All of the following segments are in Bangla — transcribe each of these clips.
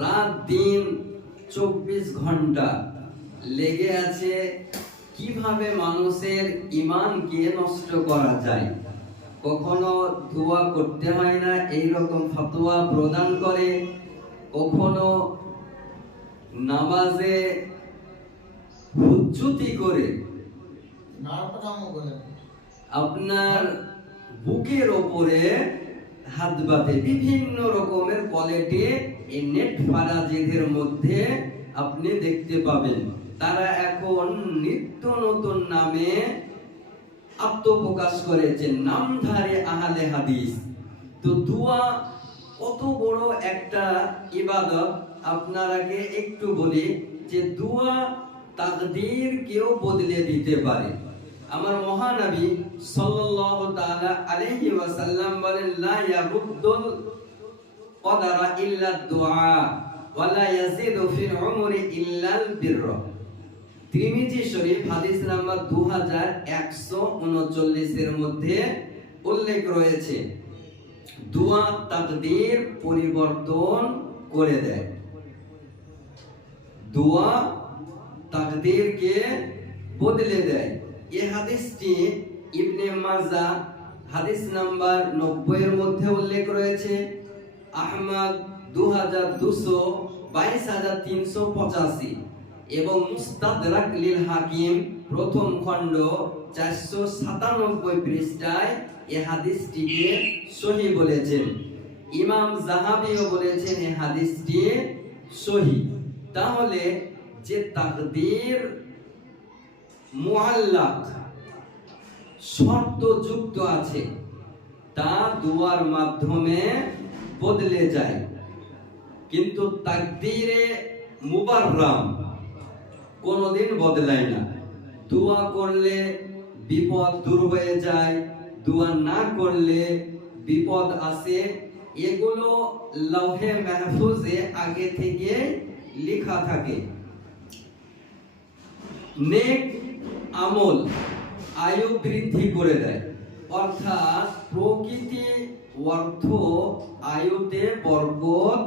রাত দিন 24 ঘন্টা লেগে আছে কিভাবে মানুষের ঈমানকে নষ্ট করা যায়। কখনো দোয়া করতে হয় না এইরকম ফতোয়া প্রদান করে, কখনো নামাজে হুজ্জতি করে আপনার বুকের ওপরে হাত বাঁধে। বিভিন্ন রকমের কোয়ালিটি এই নেট ফারাজিদের মধ্যে আপনি দেখতে পাবেন। তারা এখন নিত্য নতুন নামে আত্মপ্রকাশ করেছে, নামধারী আহলে হাদিস। তো দোয়া কত বড় একটা ইবাদত আপনারাকে একটু বলি যে দোয়া তাকদীর কেউ বদলে দিতে পারে। আমার মহানবী সাল্লাল্লাহু তাআলা আলাইহি ওয়াসাল্লাম বলেন, লা ইয়ারুদ্দুল কদারা ইল্লা দুআ ওয়া লা ইয়াজিদু ফিল উমরি ইল্লাল বিরর। তিরমিজি শরীফ হাদিস নাম্বার 2139 এর মধ্যে উল্লেখ রয়েছে, দোয়া তাকদীর পরিবর্তন করে দেয়। দোয়া তাকদীরকে বদলে দেয়। এই হাদিসটি ইবনে মাজাহ হাদিস নাম্বার 90 এর মধ্যে উল্লেখ রয়েছে, আহমদ 222385 এবং মুস্তাদরাক লিল হাকিম প্রথম খণ্ড 497 পৃষ্ঠায় এই হাদিসটিকে সহিহ বলেছেন। ইমাম যাহাবিও বলেছেন এই হাদিসটি সহিহ। তাহলে যে তাকদীর মুআল্লাক শর্ত যুক্ত আছে তা দুয়ার মাধ্যমে বদলে যায়, কিন্তু তাকদীরে মুবাররাম কোনদিন বদলায় না। দোয়া করলে বিপদ দূর হয়ে যায়, দোয়া না করলে বিপদ আসে। এগুলো লৌহে মাহফুজে আগে থেকে লেখা থাকে। নেক আমল আয়ু বৃদ্ধি করে দেয়, অর্থাৎ প্রকৃতি অর্থ আয়ুতে বরকত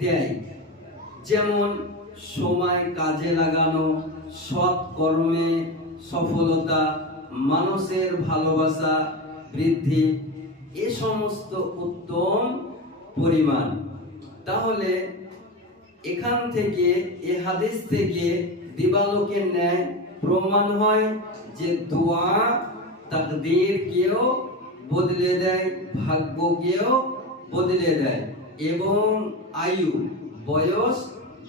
দেয়। যেমন সময় কাজে লাগানো, সৎ কর্মে সফলতা, মানুষের ভালোবাসা বৃদ্ধি, এ সমস্ত উত্তম পরিমাণ। তাহলে এখান থেকে এই হাদিস থেকে দিবালোকের ন্যায় প্রমাণ হয় যে দোয়া তাকদীরকেও বদলে দেয়, ভাগ্যকেও বদলে দেয় এবং আয়ু বয়স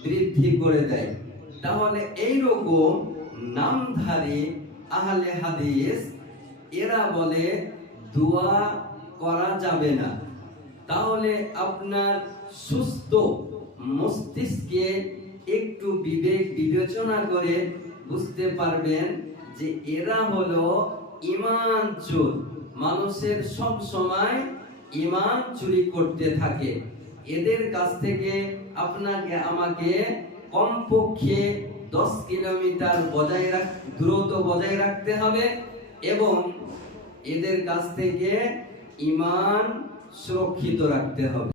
বৃদ্ধি করে দেয়। তাহলে এইরকম নামধারী আহলে হাদিস এরা বলে দোয়া করা যাবে না। তাহলে আপনার সুস্থ মস্তিষ্কে একটু বিবেক বিবেচনা করে বুঝতে পারবেন যে এরা হলো ঈমান চোর। মানুষের সব সময় ঈমান চুরি করতে থাকে। এদের কাছ থেকে আপনাকে আমাকে কমপক্ষে 10 কিলোমিটার দূরত্ব বজায় রাখতে হবে এবং এদের কাছ থেকে ঈমান সুরক্ষিত রাখতে হবে।